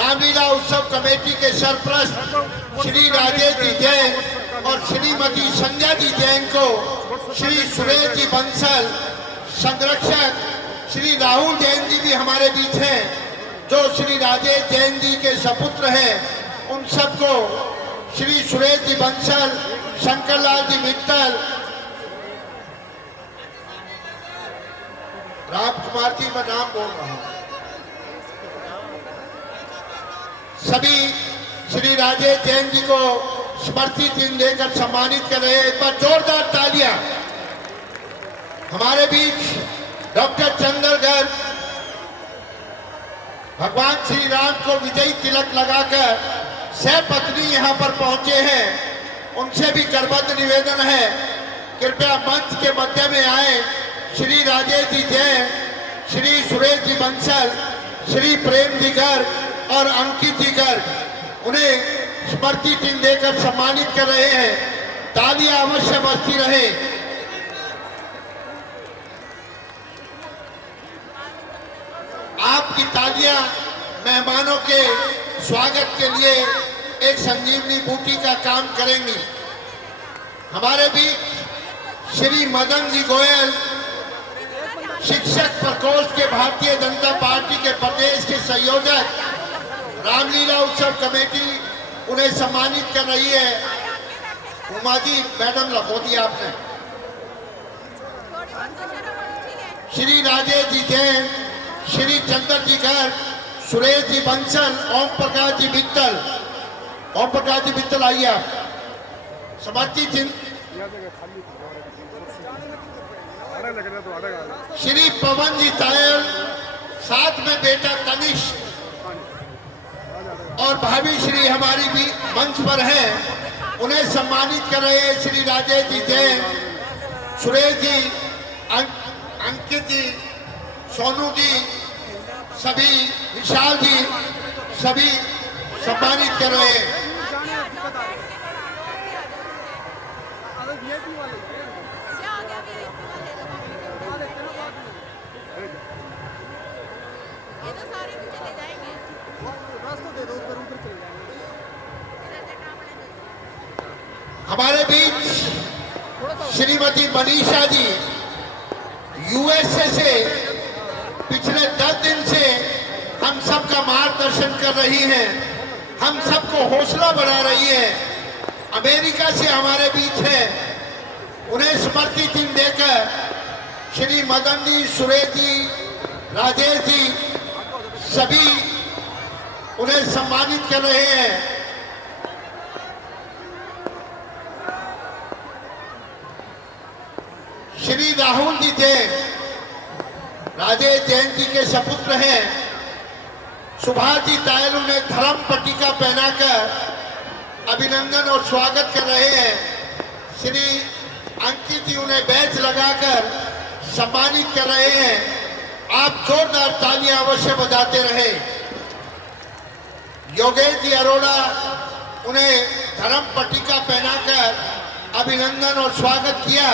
रामलीला उत्सव कमेटी के सरप्रस्त श्री राजेश जी जैन और श्रीमती संध्या जी जैन को श्री सुरेश जी बंसल, संरक्षक श्री राहुल जैन जी भी हमारे बीच हैं, जो श्री राजेश जैन जी के सपुत्र हैं। उन सबको श्री सुरेश जी बंसल, शंकरलाल जी मित्तल, रामकुमार जी मैं नाम बोल रहा हूं, सभी श्री राजेश जैन जी को स्मृति चिन्ह देकर सम्मानित कर रहे हैं। एक बार जोरदार तालियां। हमारे बीच डॉक्टर चंद्रगढ़ भगवान श्री राम को विजयी तिलक लगाकर सहपत्नी यहां पर पहुंचे हैं। उनसे भी करबद्ध निवेदन है, कृपया मंच के मध्य में आए। श्री राजेश जी जैन, श्री सुरेश जी बंसल, श्री प्रेम जी गर्ग और अंकित जी गर्ग उन्हें स्मृति चिन्ह देकर सम्मानित कर रहे हैं। तालियां अवश्य बजती रहे। आपकी तालियां मेहमानों के स्वागत के लिए एक संजीवनी बूटी का काम करेंगी। हमारे बीच श्री मदन जी गोयल, शिक्षक प्रकोष्ठ के भारतीय जनता पार्टी के प्रदेश के संयोजक, रामलीला उत्सव कमेटी उन्हें सम्मानित कर रही है। उमा जी मैडम लखो दी आपने। श्री राजेश जी जैन, श्री चंद्र जी गर्ग, सुरेश जी बंसल, ओम प्रकाश जी मित्तल, ओम प्रकाश जी मित्तल आइए आप। समर्थी चिन्ह श्री पवन जी तायल, साथ में बेटा तनिष्क और भाभी श्री हमारी भी मंच पर हैं, उन्हें सम्मानित कर रहे हैं। श्री राजेश जी जैन, सुरेश जी, अंकित जी, सोनू जी, सभी, विशाल जी, सभी सम्मानित कर रहे हैं। हमारे बीच श्रीमती मनीषा जी यूएसए से पिछले 10 दिन से हम सबका मार्गदर्शन कर रही हैं, हम सबको हौसला बढ़ा रही है। अमेरिका से हमारे बीच है, उन्हें स्मृति चिन्ह देकर श्री मदन जी, सुरेश जी, राजेश जी सभी उन्हें सम्मानित कर रहे हैं। श्री राहुल जी जैन, राजेश जैन जी के सपुत्र हैं। सुभाष जी तायल उन्हें धर्म पट्टिका पहनाकर अभिनंदन और स्वागत कर रहे हैं। श्री अंकित जी उन्हें बैच लगाकर सम्मानित कर रहे हैं। आप जोरदार तालियां अवश्य बजाते रहे। योगेश जी अरोड़ा उन्हें धर्म पट्टिका पहनाकर अभिनंदन और स्वागत किया।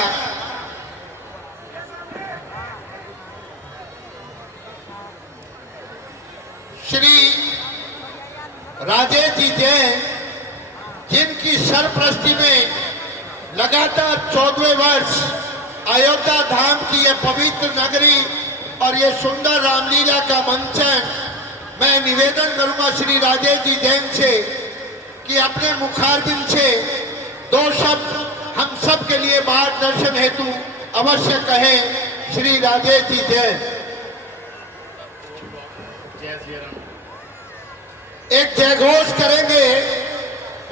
श्री राजेश जी जैन, जिनकी सरपरस्ती में लगातार 14वें वर्ष अयोध्या धाम की यह पवित्र नगरी और ये सुंदर रामलीला का मंचन, मैं निवेदन करूंगा श्री राजेश जी जैन से कि अपने मुखारबिंद से 2 शब्द हम सब के लिए मार्गदर्शन हेतु अवश्य कहें। श्री राजेश जी जैन। एक जयघोष करेंगे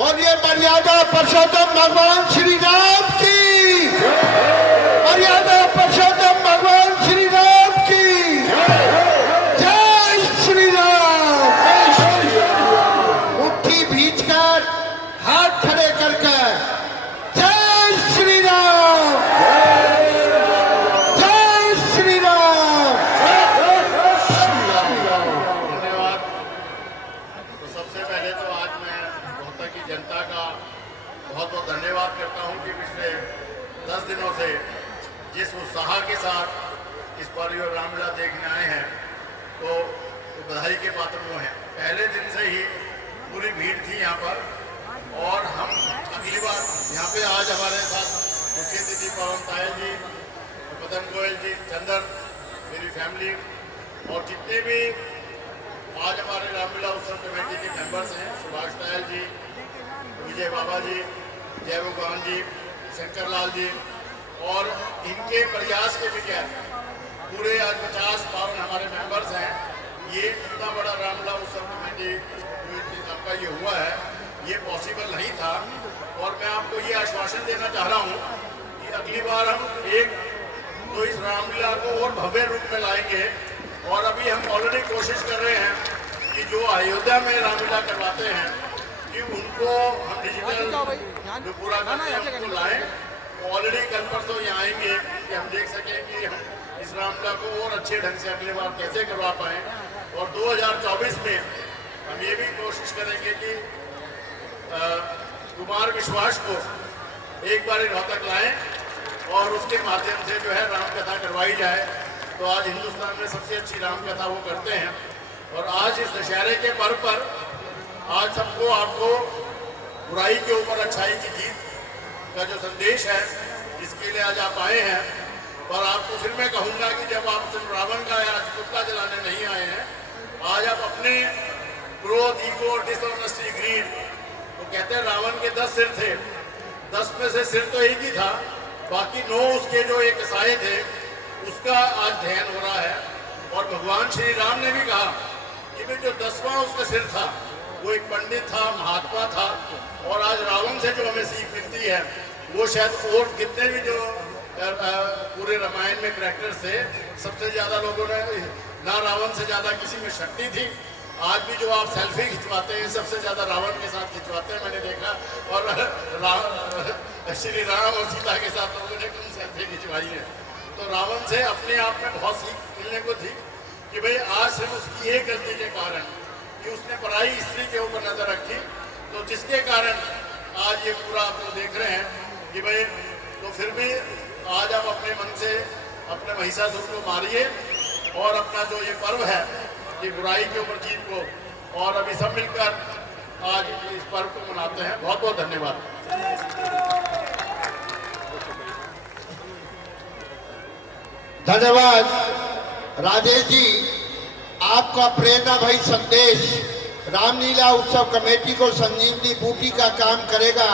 और ये मर्यादा पुरुषोत्तम भगवान श्री राम की, मर्यादा पुरुषोत्तम भगवान श्री राम की जय श्री राम। मुट्ठी भींचकर हाथ खड़े कर जय श्री राम, जय श्री राम। धन्यवाद। तो सबसे पहले तो आज मैं रोहतक की जनता का बहुत बहुत धन्यवाद करता हूं कि पिछले 10 दिनों से जिस उत्साह के साथ इस बार रामलीला देखने आए हैं, तो बधाई के पात्र वो हैं। पहले दिन से से ही पूरी भीड़ थी यहाँ पर। और हम अगली बार यहाँ पे आज हमारे साथ मुख्य अतिथि पवन तायल जी, मदन गोयल जी, चंदन, मेरी फैमिली और जितने भी आज हमारे रामलीला उत्सव कमेटी के मेंबर्स हैं, सुभाष तायल जी, विजय बाबा जी, जय भगवान जी, शंकर लाल जी और इनके प्रयास के बगैर पूरे आज 50-52 हमारे मेंबर्स हैं। ये इतना बड़ा रामलीला उत्सव कमेटी आपका ये हुआ है, ये पॉसिबल नहीं था। और मैं आपको ये आश्वासन देना चाह रहा हूँ कि अगली बार हम एक तो इस रामलीला को और भव्य रूप में लाएंगे। और अभी हम ऑलरेडी कोशिश कर रहे हैं कि जो अयोध्या में रामलीला करवाते हैं कि उनको हम डिजिटल जो पूरा करते हैं उनको लाएं। ऑलरेडी कल परसों यहाँ आएंगे कि हम देख सकें कि हम इस रामलीला को और अच्छे ढंग से अगले बार कैसे करवा पाएँ। और 2024 में हम ये भी कोशिश करेंगे कि कुमार विश्वास को एक बार रोहतक लाएं और उसके माध्यम से जो है रामकथा करवाई जाए। तो आज हिंदुस्तान में सबसे अच्छी रामकथा वो करते हैं। और आज इस दशहरे के पर्व पर आज सबको आपको बुराई के ऊपर अच्छाई की जीत का जो संदेश है, इसके लिए आज आप आए हैं। और आपको फिर मैं कहूँगा कि जब आप सिर्फ रावण का या पुतला जलाने नहीं आए हैं, आज आप अपने क्रोध, ईगो, डिसऑनेस्टी, ग्रीड, तो कहते हैं रावण के 10 सिर थे, 10 में से सिर तो एक ही था, बाकी 9 उसके जो एक कसाए थे उसका आज ध्यान हो रहा है। और भगवान श्री राम ने भी कहा कि भाई जो 10वां उसका सिर था वो एक पंडित था, महात्मा था। और आज रावण से जो हमें सीख मिलती है वो शायद और कितने भी जो पूरे रामायण में कैरेक्टर्स थे, सबसे ज़्यादा लोगों ने ना रावण से ज़्यादा किसी में शक्ति थी। आज भी जो आप सेल्फी खिंचवाते हैं सबसे ज़्यादा रावण के साथ खिंचवाते हैं, मैंने देखा। और श्री राम और सीता के साथ लोगों ने कम सेल्फी खिंचवाई है। तो रावण से अपने आप में बहुत सीख मिलने को थी कि भाई आज सिर्फ उसकी एक गलती के कारण कि उसने पराई स्त्री के ऊपर नजर रखी, तो जिसके कारण आज ये पूरा आप लोग देख रहे हैं कि भाई। तो फिर भी आज आप अपने मन से अपने महिषासुर को मारिए और अपना जो ये पर्व है, ये बुराई के ऊपर जीत को, और अभी सब मिलकर आज इस पर्व को मनाते हैं। बहुत बहुत धन्यवाद। धन्यवाद राजेश जी, आपका प्रेरणा भाई संदेश रामलीला उत्सव कमेटी को संजीवनी बूटी का काम करेगा।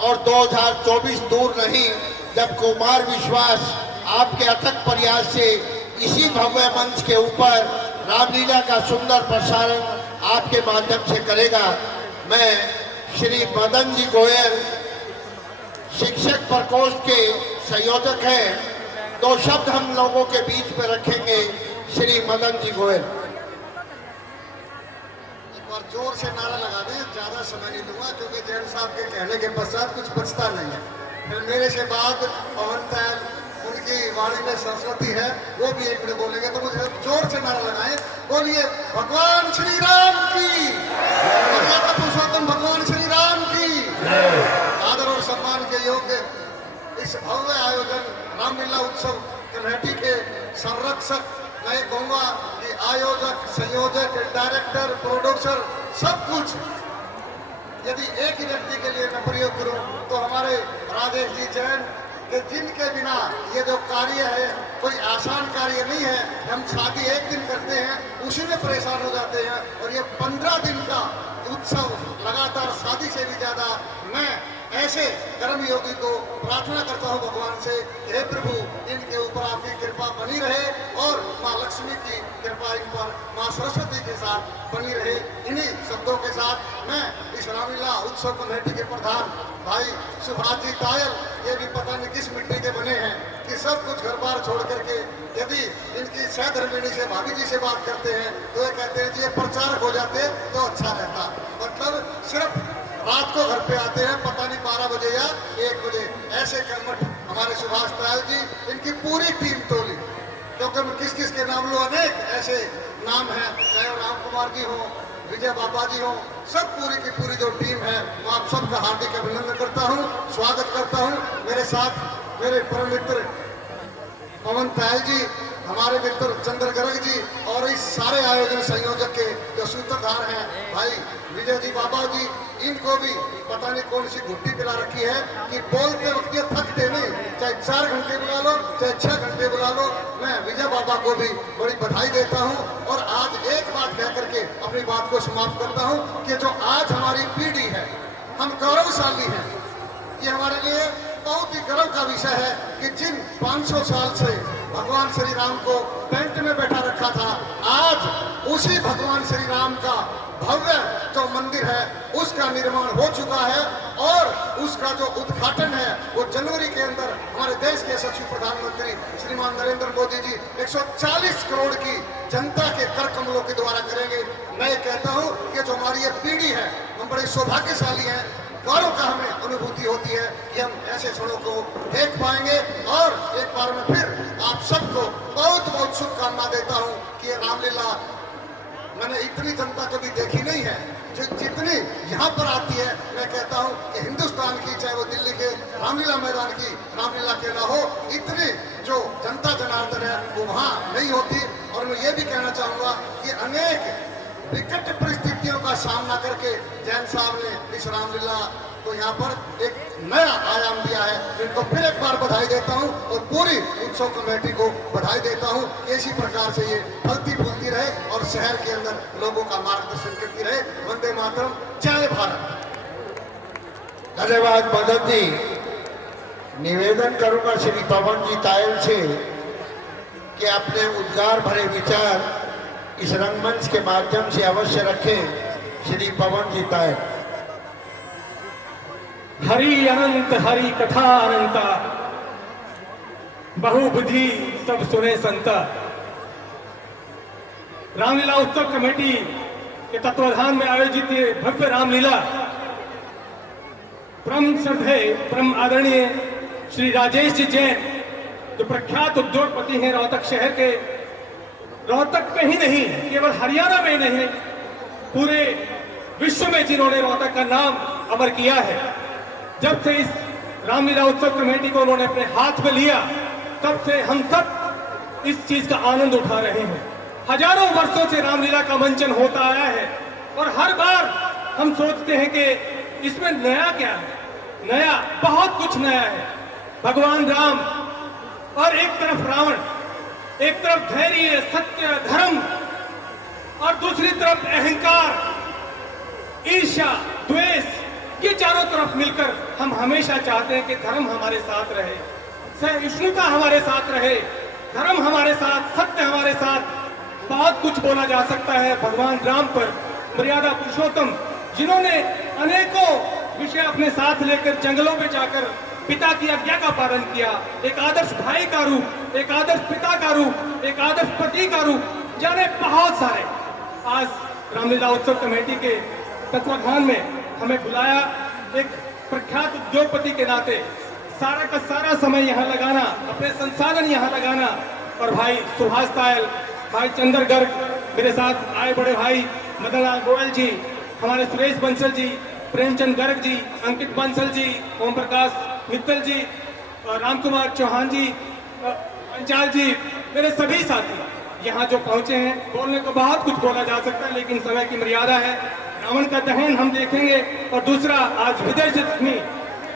और 2024 दूर नहीं, जब कुमार विश्वास आपके अथक प्रयास से इसी भव्य मंच के ऊपर रामलीला का सुंदर प्रसारण आपके माध्यम से करेगा। मैं श्री मदन जी गोयल, शिक्षक प्रकोष्ठ के संयोजक हैं, 2 शब्द हम लोगों के बीच में रखेंगे। श्री मदन जी गोयल। और जोर से नारा लगा दें, ज्यादा समय नहीं दूंगा क्योंकि जैन साहब के कहने के पश्चात कुछ बचता नहीं है। फिर मेरे से बाद पवन तायल, उनकी वाणी में सरस्वती है, वो भी 1 मिनट बोलेंगे, तो मुझे जोर से नारा लगाएं। बोलिए भगवान श्री राम की, पुरुषोत्तम भगवान श्री राम की। आदर और सम्मान के योग्य इस भव्य आयोजन रामलीला उत्सव कमेटी के संरक्षक, मैं कहूँगा कि आयोजक, संयोजक, डायरेक्टर, प्रोड्यूसर, सब कुछ यदि एक ही व्यक्ति के लिए मैं प्रयोग करूं तो हमारे राजेश जी जैन के, जिनके बिना ये जो कार्य है कोई आसान कार्य नहीं है। हम शादी एक दिन करते हैं, उसी में परेशान हो जाते हैं, और ये 15 दिन का उत्सव लगातार शादी से भी ज्यादा। मैं ऐसे कर्मयोगी को प्रार्थना करता हूँ भगवान से, हे प्रभु इनके ऊपर आपकी कृपा बनी रहे और माँ लक्ष्मी की कृपा इन पर माँ सरस्वती के साथ बनी रहे। इन्हीं शब्दों के साथ मैं इस रामलीला उत्सव कमेटी के प्रधान भाई सुभाष जी तायल, ये भी पता नहीं किस मिट्टी के बने हैं कि सब कुछ घर बार छोड़ करके यदि इनकी सहधर्मिणी से, भाभी जी से बात करते हैं तो ये कहते हैं जी ये प्रचारक हो जाते तो अच्छा रहता। मतलब सिर्फ रात को घर पे आते हैं, पता नहीं 12 बजे या 1 बजे। ऐसे कर्मठ हमारे सुभाष तायल जी, इनकी पूरी टीम टोली, क्योंकि किस किस के नाम लो, अनेक ऐसे नाम हैं, चाहे राम कुमार जी हों, विजय बाबा जी हों, सब पूरी की पूरी जो टीम है, मैं आप सबका हार्दिक अभिनंदन करता हूँ, स्वागत करता हूँ। मेरे साथ मेरे परम मित्र पवन तायल जी, हमारे मित्र चंद्र गर्ग जी और इस सारे आयोजन संयोजक के जो सूत्रधार हैं भाई विजय जी बाबा जी, इनको भी पता नहीं कौन सी घुट्टी पिला रखी है कि बोलते वक्त ये थकते नहीं, चाहे 4 घंटे बुला लो चाहे 6 घंटे बुला लो। मैं विजय बाबा को भी बड़ी बधाई देता हूँ और आज एक बात कह करके अपनी बात को समाप्त करता हूँ कि जो आज हमारी पीढ़ी है, हम गौरवशाली हैं। ये हमारे लिए बहुत ही गर्व का विषय है कि जिन 500 साल से भगवान श्री राम को टेंट में बैठा रखा था, आज उसी भगवान श्री राम का भव्य जो मंदिर है उसका निर्माण हो चुका है और उसका जो उद्घाटन है वो जनवरी के अंदर हमारे देश के यशस्वी प्रधानमंत्री श्रीमान नरेंद्र मोदी जी 140 करोड़ की जनता के कर कमलों के द्वारा करेंगे। मैं कहता हूं कि जो हमारी ये पीढ़ी है हम बड़े सौभाग्यशाली हैं, गौरव का हमें अनुभूति होती है कि हम ऐसे क्षणों को देख पाएंगे। और एक बार मैं फिर आप सबको बहुत बहुत शुभकामना देता हूं कि ये रामलीला मैंने इतनी जनता कभी देखी नहीं है जो जितनी यहाँ पर आती है। मैं कहता हूँ कि हिंदुस्तान की, चाहे वो दिल्ली के रामलीला मैदान की रामलीला के ना हो, इतनी जो जनता जनार्दन है वो वहाँ नहीं होती। और मैं ये भी कहना चाहूँगा कि अनेक विकट परिस्थितियों का सामना करके जैन साहब ने इस रामलीला को यहाँ पर एक नया आयाम दिया है। इनको फिर एक बार बधाई देता हूँ और पूरी उत्सव कमेटी को बधाई देता हूँ कि इसी प्रकार से ये फलती फूलती रहे और शहर के अंदर लोगों का मार्गदर्शन करती रहे। वंदे मातरम, जय भारत। धन्यवाद मदन जी। निवेदन करूंगा श्री पवन जी तायल से कि अपने उद्गार भरे विचार इस रंगमंच के माध्यम से अवश्य रखें। श्री पवन जी तायल। हरि अनंत हरि कथा अनंता, बहुबुद्धि सब सुने संता। रामलीला उत्सव कमेटी के तत्वाधान में आयोजित ये भव्य रामलीला परम श्रद्धेय परम आदरणीय श्री राजेश जी जैन, जो प्रख्यात उद्योगपति हैं रोहतक शहर के, रोहतक में ही नहीं केवल हरियाणा में नहीं पूरे विश्व में जिन्होंने रोहतक का नाम अमर किया है। जब से इस रामलीला उत्सव कमेटी को उन्होंने अपने हाथ में लिया तब से हम सब इस चीज का आनंद उठा रहे हैं। हजारों वर्षों से रामलीला का मंचन होता आया है और हर बार हम सोचते हैं कि इसमें नया क्या है। नया बहुत कुछ नया है। भगवान राम और एक तरफ रावण, एक तरफ धैर्य सत्य धर्म और दूसरी तरफ अहंकार ईर्ष्या द्वेष, ये चारों तरफ मिलकर हम हमेशा चाहते हैं कि धर्म हमारे साथ रहे, सहिष्णुता हमारे साथ रहे, धर्म हमारे साथ, सत्य हमारे साथ। बहुत कुछ बोला जा सकता है भगवान राम पर, मर्यादा पुरुषोत्तम, जिन्होंने अनेकों विषय अपने साथ लेकर जंगलों में जाकर पिता की आज्ञा का पालन किया। एक आदर्श भाई का रूप, एक आदर्श पिता का रूप, एक आदर्श पति का रूप, जाने बहुत सारे। आज रामलीला उत्सव कमेटी के तत्वाधान में हमें बुलाया एक प्रख्यात उद्योगपति के नाते, सारा का सारा समय यहाँ लगाना, अपने संसाधन यहाँ लगाना। और भाई सुभाष तायल, भाई चंद्र गर्ग, मेरे साथ आए बड़े भाई मदन लाल गोयल जी, हमारे सुरेश बंसल जी, प्रेमचंद गर्ग जी, अंकित बंसल जी, ओम प्रकाश मित्तल जी, राम कुमार चौहान जी, पंचाल जी, मेरे सभी साथी यहाँ जो पहुंचे हैं। बोलने को बहुत कुछ बोला जा सकता है लेकिन समय की मर्यादा है। रावण का दहन हम देखेंगे और दूसरा आज विजयदशमी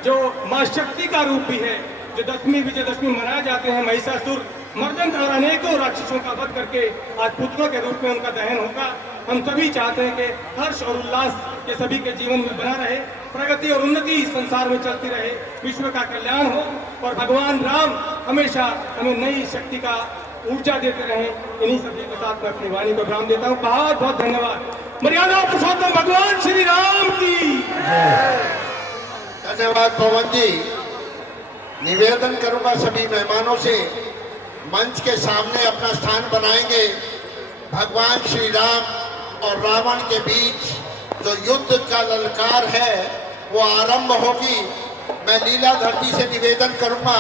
जो मां शक्ति का रूप भी है, जो दशमी विजयदशमी मनाए जाते हैं, महिषासुर मर्दन और अनेकों राक्षसों का वध करके आज पुतलों के रूप में उनका दहन होगा। हम सभी चाहते हैं कि हर्ष और उल्लास के सभी के जीवन में बना रहे, प्रगति और उन्नति संसार में चलती रहे, विश्व का कल्याण हो और भगवान राम हमेशा हमें नई शक्ति का ऊर्जा देते रहे। इन्हीं सभी के साथ मैं अपनी वाणी को विराम देता हूँ। बहुत बहुत धन्यवाद। मर्यादा पुरुषोत्तम भगवान श्री राम की। धन्यवाद पवन जी। निवेदन करूंगा सभी मेहमानों से मंच के सामने अपना स्थान बनाएंगे। भगवान श्री राम और रावण के बीच जो युद्ध का ललकार है वो आरंभ होगी। मैं लीला धरती से निवेदन करूंगा